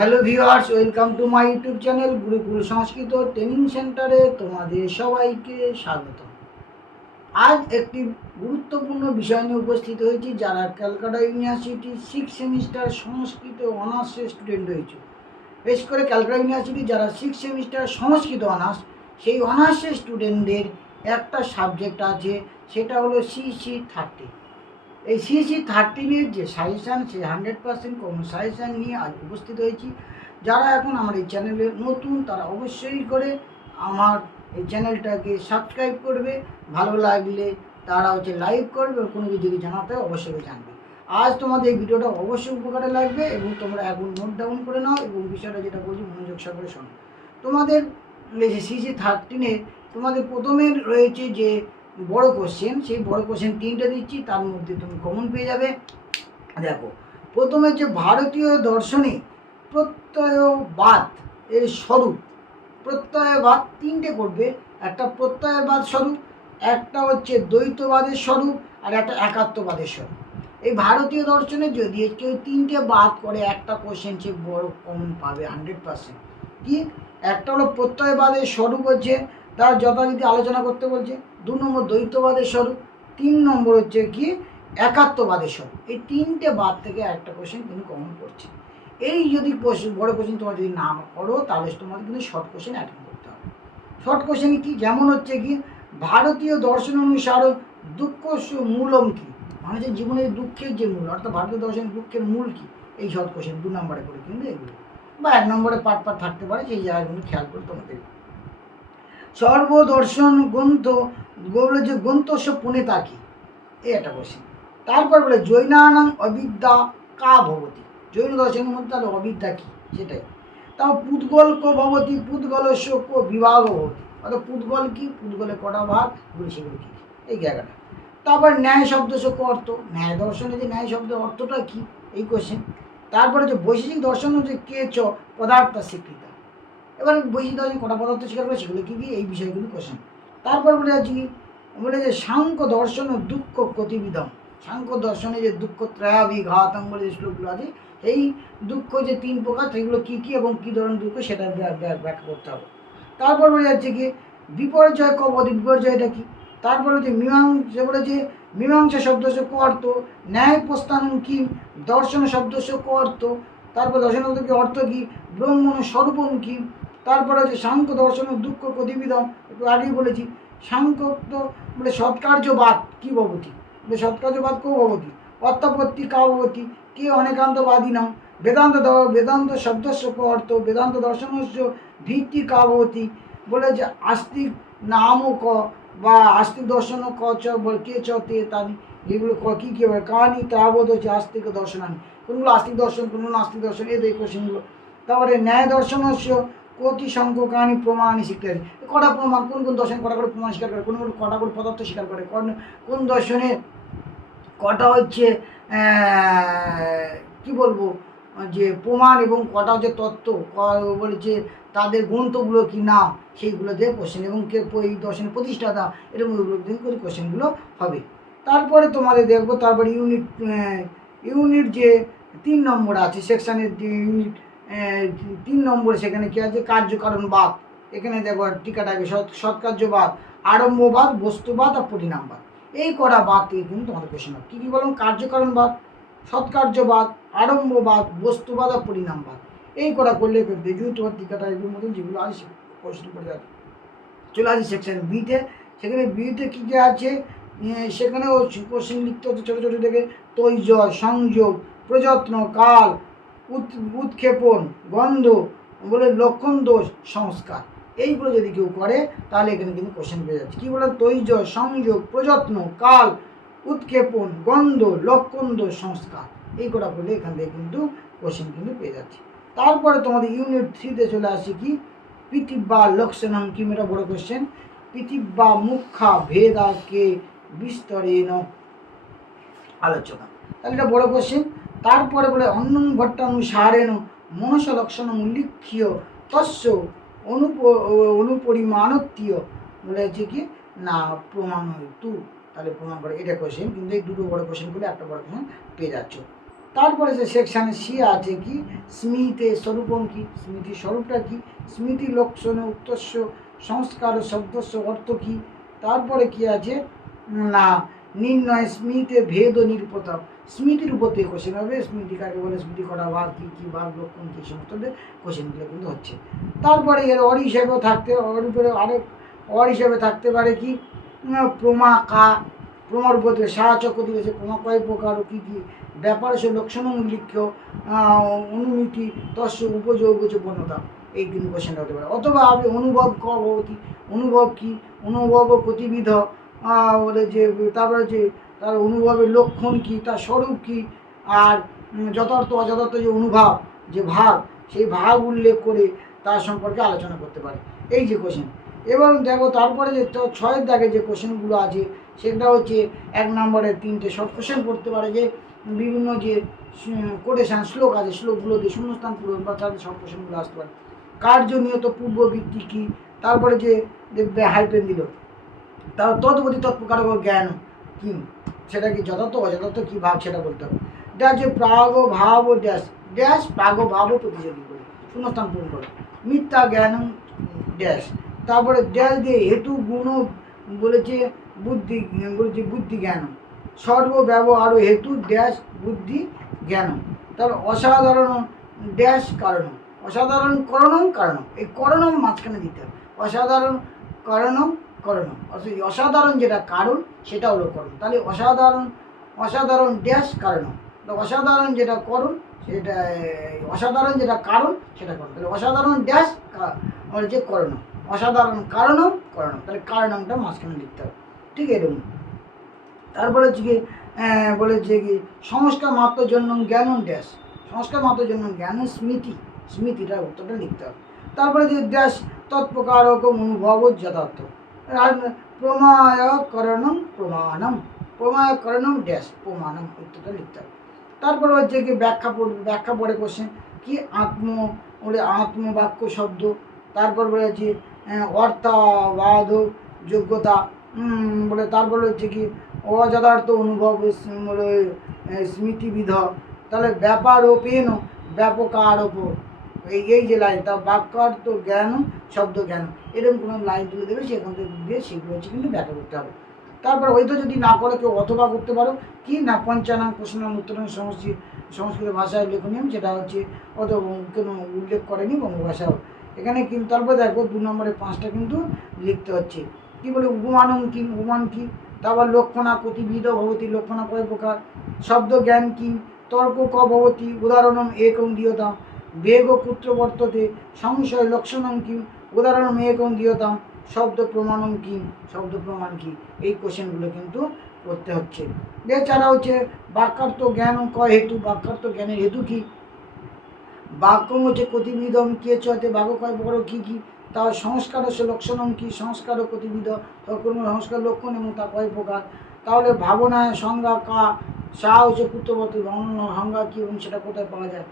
Hello viewers, welcome to my YouTube channel Gurukul Sanskrit training সেন্টারে তোমাদের সবাইকে স্বাগত। আজ একটি গুরুত্বপূর্ণ বিষয় নিয়ে উপস্থিত হয়েছি। যারা ক্যালকাটা ইউনিভার্সিটি 6 সেমিস্টার সংস্কৃত অনার্সের স্টুডেন্ট রয়েছে, বিশেষ করে ক্যালকাটা ইউনিভার্সিটি যারা 6 সেমিস্টার সংস্কৃত অনার্স, সেই অনার্সের স্টুডেন্টদের একটা সাবজেক্ট আছে, সেটা হলো CC30। এই CC13-এর যে সাজেশান, সেই 100% কমন সাজেশান নিয়ে আজ উপস্থিত হয়েছি। যারা এখন আমার এই চ্যানেলে নতুন, তারা অবশ্যই করে আমার এই চ্যানেলটাকে সাবস্ক্রাইব করবে। ভালো লাগলে তারা লাইক করবে, কোনো কিছু যদি জানাতে হয় অবশ্যই জানবে। আজ তোমাদের এই ভিডিওটা অবশ্যই উপকারে লাগবে এবং তোমরা এখন নোট ডাউন করে নাও এবং বিষয়টা যেটা বলছি মনোযোগ সহকারে শোনো। তোমাদের CC13-এ তোমাদের প্রথমে রয়েছে যে বড় কোশ্চেন, সেই বড় কোশ্চেন 3টে দিচ্ছি, তার মধ্যে তুমি কমন পেয়ে যাবে। দেখো, প্রথমে যে ভারতীয় দর্শনে প্রত্যয়বাদ এর স্বরূপ, প্রত্যয়বাদ 3টে করবে। একটা প্রত্যয়বাদ স্বরূপ, একটা হচ্ছে দ্বৈতবাদের স্বরূপ, আর একটা একাত্মবাদের স্বরূপ। এই ভারতীয় দর্শনে যদি কেউ 3টে বাদ করে, একটা কোশ্চেন সে বড় কমন পাবে 100%। কি? একটা হলো প্রত্যয়বাদের স্বরূপ হচ্ছে তার যথারীতি আলোচনা করতে বলছে, 2 নম্বর দ্বৈতবাদের স্বরূপ, 3 নম্বর হচ্ছে কি একাত্মবাদের স্বরূপ। এই 3টে বাদ থেকে একটা কোশ্চেন কিন্তু কমন করছে। এই যদি বড় কোশ্চেন তোমরা যদি না করো, তাহলে তোমাদের কিন্তু শর্ট কোশ্চেন অ্যাটেন্ড করতে হবে। শর্ট কোশ্চেন কি? যেমন হচ্ছে কি ভারতীয় দর্শন অনুসার দুঃখ মূলম কি, মানে যে জীবনের দুঃখের যে মূল, অর্থাৎ ভারতীয় দর্শনের দুঃখের মূল কি, এই শর্ট কোশ্চেন 2 নম্বরে করে কিন্তু এগুলো, বা 1 নম্বরে পার্ট থাকতে পারে, সেই জায়গাগুলো খেয়াল করে তোমাদের। সর্বদর্শন গ্রন্থ বলে যে গ্রন্থস্য পুনেতা কি, এই একটা কোশ্চেন। তারপর বলে জৈনানাং অবিদ্যা কা ভবতি, জৈন দর্শনের মধ্যে তাহলে অবিদ্যা কী সেটাই। তাও পুদ্গল কো ভবতি, পুদ্গলস্য কো বিভাগ ভবতি, অর্থাৎ পুদ্গল কি, পুদ্গলে কটা ভাগ, সেগুলো কী, এই জায়গাটা। তারপর ন্যায় শব্দস্য কো অর্থ, ন্যায় দর্শনে যে ন্যায় শব্দের অর্থটা কী, এই কোশ্চেন। তারপরে যে বৈশেষিক দর্শন হচ্ছে কে চ পদার্থ স্বীকৃত, এবার বৈশিক দর্শন কটা পদার্থ স্বীকার করে, সেগুলো কী কী, এই বিষয়গুলো কোশ্চেন। তারপর বলে যাচ্ছি কি, বলে যে সাংখ্য দর্শন ও দুঃখ কতিবিধম, সাংখ্য দর্শনে যে দুঃখ ত্রয়াভিঘাতম বলে যে শ্লোকগুলো আছে, এই দুঃখ যে 3 প্রকার, সেগুলো কী কী এবং কী ধরনের দুঃখ, সেটা ব্যাখ্যা করতে হবে। তারপর বলে যাচ্ছে কি বিপর্যয় কবধি, বিপর্যয়টা কী। তারপরে যে মীমাংসা, বলে যে মীমাংসা শব্দস্য কো অর্থ, ন্যায় প্রস্থানম কিম, দর্শন শব্দস্য কো অর্থ। তারপর দর্শন শব্দ কি অর্থ কী, ব্রহ্মণ স্বরূপম কী। তারপরে হচ্ছে সাংখ্য দর্শন দুঃখ কতিবিধম, একটু আগেই বলেছি। সাংখ্য তো বলে সৎকার্যবাদ কী ভবতি, বলে সৎকার্যবাদ কো ভবতি, অর্থাপত্তি কা ভবতি, কে অনেকান্তবাদী নাম। বেদান্ত বেদান্ত শব্দস্য কো অর্থ, বেদান্ত দর্শনস্য ভিত্তি কা ভবতি, বলে যে আস্তিক নাম ক, বা আস্তিক দর্শন ক চ বলে কে চ তে তানি, এগুলো কী কী হবে, কাহানি তাবৎ হচ্ছে আস্তিক দর্শনানি, কোনগুলো আস্তিক দর্শন, কোনগুলো নাস্তিক দর্শন, এই কোশ্চেনগুলো। তারপরে ন্যায় দর্শনস্য কোটি সংখ্য কাহানি প্রমাণই শিখতে হবে, কটা প্রমাণ, কোন কোন দর্শন কটা করে প্রমাণ স্বীকার করে, কোন কোন কটা করে পদার্থ স্বীকার করে, কোন দর্শনে কটা হচ্ছে কি বলবো যে প্রমাণ, এবং কটা হচ্ছে তত্ত্ব, বলেছে তাদের গ্রন্থগুলো কি নাম, সেইগুলো দিয়ে কোশ্চেন, এবং কে এই দর্শনের প্রতিষ্ঠাতা, এরকম করে কোশ্চেনগুলো হবে। তারপরে তোমাদের দেখবো, তারপরে ইউনিট যে 3 নম্বর আছে, সেকশানের ইউনিট 3 নম্বর, সেখানে কী আছে, কার্যকারণবাদ। এখানে দেখো টিকা টাইপে সৎকার্যবাদ, আরম্ভবাদ, বস্তুবাদ আর পরিণামবাদ, এই কটা বাদ থেকে কিন্তু তোমাদের কোশ্চেন হবে। কী কী বললাম, কার্যকারণবাদ, সৎকার্যবাদ, আরম্ভবাদ, বস্তুবাদ আর পরিণামবাদ, এই কটা করলে দেখি তোমার টিকা টাইপের মতন যেগুলো আছে কোশ্চেন করে যাবে। চলে আসি সেকশন বিতে, সেখানে বিতে কী কী আছে, সেখানেও কোশ্চেন লিখতে হচ্ছে ছোটো ছোটো থেকে, তৈজ, সংযোগ, প্রযত্ন, কাল, উৎক্ষেপণ, গন্ধ, বলে লক্ষণ দোষ, সংস্কার, এইগুলো যদি কেউ করে তাহলে এখানে কিন্তু কোশ্চেন পেয়ে যাচ্ছে। কী বলে, তৈজ, সংযোগ, প্রযত্ন, কাল, উৎক্ষেপণ, গন্ধ, লক্ষণ দোষ, সংস্কার, এই কটা বলে এখান থেকে কিন্তু কোশ্চেন কিন্তু পেয়ে যাচ্ছে। তারপরে তোমাদের ইউনিট 3-তে চলে আসি কি, পৃথিবী লক্ষণম কি, এটা বড় কোশ্চেন। পৃথিবী মুখ্যা ভেদাকে বিস্তরেণ আলোচনা, তাহলে এটা বড় কোশ্চেন। তারপরে বলে অন্নং ভট্টানুসারেণ মনস লক্ষণ উল্লিখ্য তস্য অনুপরিমাণত্বীয়, বলেছে কি না প্রমাণ তু, তাহলে প্রমাণ করে, এটা কোশ্চেন। কিন্তু এই দুটো বড় কোশ্চেন করলে একটা বড় কোশ্চেন পেয়ে যাচ্ছ। তারপরে যে সেকশানে সি আছে কি স্মৃতে স্বরূপম কি, স্মৃতির স্বরূপটা কি, স্মৃতি লক্ষণে উত্তস্য সংস্কার শব্দস্য অর্থ কি। তারপরে কি আছে না নির্ণয় স্মৃতে ভেদ ও নিরূপতা, স্মৃতির উপর থেকে কোশ্চেন হবে, স্মৃতি কাকে বলে, স্মৃতি করা ভাগ কী কী ভাগ লক্ষণ কী সমস্ত কোশ্চেনগুলো কিন্তু হচ্ছে। তারপরে এর অর হিসেবেও থাকতে, অর উপরে আরেক অর হিসেবে থাকতে পারে কি প্রমা কা, প্রমার উপর থেকে সাহায্য করতে গেছে, প্রমা কয় প্রকার ও কী কী, ব্যাপার সে লক্ষণ উল্লিখ্য অনুমিতি তস্য উপযোগ বর্ণতা, এই কিন্তু কোশ্চেনটা হতে পারে। অথবা আপনি অনুভব ক ভবতি, অনুভব কি, অনুভব ও প্রতিবিধ বলে যে, তারপরে যে তার অনুভবের লক্ষণ কি, তার স্বরূপ কি, আর যথার্থ অযথার্থ যে অনুভব যে ভাব, সেই ভাব উল্লেখ করে তার সম্পর্কে আলোচনা করতে পারে, এই যে কোশ্চেন। এবার দেখো তারপরে যে 6-এর দাগে যে কোশ্চেনগুলো আছে সেটা হচ্ছে 1 নম্বরের 3টে শর্ট কোশ্চেন করতে পারে, যে বিভিন্ন যে কোটেশন শ্লোক আছে, শ্লোকগুলোতে শূন্যস্থান পূরণ বা তাদের শর্ট কোশ্চেনগুলো আসতে পারে। কার্যনিয়ত পূর্ববৃত্তি কী, তারপরে যে দেখবে হাইপেন দিল, তার তদবতী তৎপ্রকার জ্ঞান কি, সেটা কি যথার্থ অযথার্থ কী ভাব সেটা বলতে হবে। এটা যে প্রাগ ভাব ও ড্যাশ ড্যাশ প্রাগ ভাব ও প্রতিযোগী করে শূন্যস্থান পূরণ করে, মিথ্যা জ্ঞান ড্যাশ, তারপরে ড্যাশ দিয়ে হেতু গুণ বলেছে বুদ্ধি, বলেছে বুদ্ধি জ্ঞান, সর্বব্যবহার হেতু ড্যাশ বুদ্ধি জ্ঞান, তার অসাধারণ ড্যাশ কারণ, অসাধারণ করণম কারণ, এই করণম মাঝখানে দিতে হবে, অসাধারণ কারণম করণ, অসাধারণ যেটা কারণ সেটা হলো করণ, তাহলে অসাধারণ ড্যাশ কারণ, অসাধারণ যেটা করণ সেটা, অসাধারণ যেটা কারণ সেটা করণ, তাহলে অসাধারণ ড্যাশ যে করণ, অসাধারণ কারণম করণ, তাহলে কারণমটা মাঝখানে লিখতে হবে, ঠিক এরকম। তারপরে হচ্ছে কি বলেছে কি সংস্কার মাত্র জন্য জ্ঞান ড্যাশ, সংস্কার মাত্র জন্য জ্ঞান স্মৃতি, স্মৃতিটার উত্তরটা লিখতে হবে। তারপরে যে ড্যাশ তৎপ্রকারক অনুভব যথার্থ, আর প্রমায়করণম প্রমাণম, প্রমায়করণম ড্যাশ প্রমাণম, উত্তরটা লিখতে হবে। তারপরে হচ্ছে কি ব্যাখ্যা পড়ে কোশ্চেন কি আত্মবাক্য শব্দ, তারপর বলেছি অর্থাবাদ যোগ্যতা বলে, তারপরে হচ্ছে কি অযথার্থ অনুভব বলে স্মৃতিবিধ, তাহলে ব্যাপার ও পেন ব্যাপকার ওপর, এই যে লাইন তা বাক্যার্থ জ্ঞান শব্দ জ্ঞান, এরকম কোনো লাইন তুলে দেবে, সেখান থেকে দিয়ে সেগুলো হচ্ছে কিন্তু ব্যাখ্যা করতে হবে। তারপর হয়তো যদি না করে কেউ অথবা করতে পারো কি না পঞ্চানাং প্রশ্নাং উত্তরণ সংস্কৃত ভাষায় লেখনীয়, যেটা হচ্ছে অত কোনো উল্লেখ করেনি বঙ্গভাষাও এখানে, কিন্তু তারপর দেখো 2 নম্বরে 5টা কিন্তু লিখতে হচ্ছে। কী বলে উপমানং কি, উপমান কি, তারপর লক্ষণা প্রতিবিধ ভবতি, লক্ষণা কয় প্রকার, শব্দ জ্ঞান কি, তর্ক ক ভবতি, উদাহরণম একং দিয়তাম, বেগ পুত্র বর্ততে, সংশয় লক্ষণম কি, উদাহরণম একং দিয়তাম, শব্দ প্রমাণম কি, শব্দ প্রমাণ কি, এই কোশ্চেনগুলো কিন্তু করতে হচ্ছে। এছাড়া হচ্ছে বাক্যার্থ জ্ঞান কয় হেতু, বাক্যার্থ জ্ঞানের হেতু কি, বাক্যম হচ্ছে প্রতিবিধম কে চতে, বাক্য কয় প্রকার কী কী, তার সংস্কার হচ্ছে লক্ষণম কি, সংস্কার ও প্রতিবিধ সংস্কার লক্ষণ এবং তা কয় প্রকার, তাহলে ভাবনায় সংজ্ঞা কা, সা হচ্ছে পুত্রবর্তী সংজ্ঞা কী এবং সেটা কোথায় পাওয়া যায়,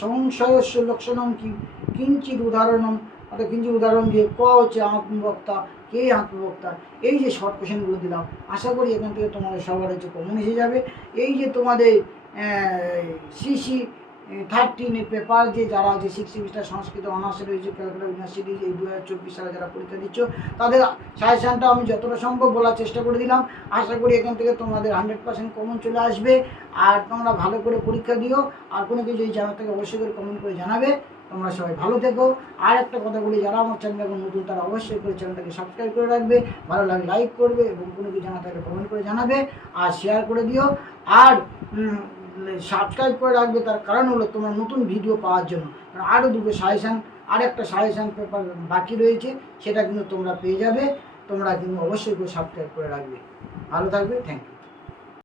সংশয়স্য লক্ষণম কি, কিঞ্চিত উদাহরণম, অর্থাৎ কিঞ্চিত উদাহরণ দিয়ে, ক হচ্ছে আত্মবক্তা, কে আত্মবক্তা, এই যে শর্ট কোশ্চেনগুলো দিলাম, আশা করি এখান থেকে তোমাদের সবার হচ্ছে কমন এসে যাবে। এই যে তোমাদের সিসি 13 পেপার যে যারা যে 6 সেমিস্টার সংস্কৃত অনার্সে রয়েছে ক্যালকাটা ইউনিভার্সিটি, এই 2024 সালে যারা পরীক্ষা দিচ্ছ তাদের সাজেশানটা আমি যতটা সম্ভব বলার চেষ্টা করে দিলাম। আশা করি এখান থেকে তোমাদের 100% কমন চলে আসবে, আর তোমরা ভালো করে পরীক্ষা দিও। আর কোনো কিছু এই জানার থেকে অবশ্যই করে কমেন্ট করে জানাবে। তোমরা সবাই ভালো থেকো। আর একটা কথা বলি, যারা আমার চ্যানেল এখন নতুন তারা অবশ্যই করে চ্যানেলটাকে সাবস্ক্রাইব করে রাখবে, ভালো লাগে লাইক করবে এবং কোনো কিছু জানা থাকলে কমেন্ট করে জানাবে আর শেয়ার করে দিও। আর সাবস্ক্রাইব করে রাখবে, তার কারণ হলো তোমরা নতুন ভিডিও পাওয়ার জন্য। আরও দুটো সাজেশান, আর একটা সাজেশান পেপার বাকি রয়েছে, সেটা কিন্তু তোমরা পেয়ে যাবে। তোমরা কিন্তু অবশ্যই করে সাবস্ক্রাইব করে রাখবে। ভালো থাকবে, থ্যাংক ইউ।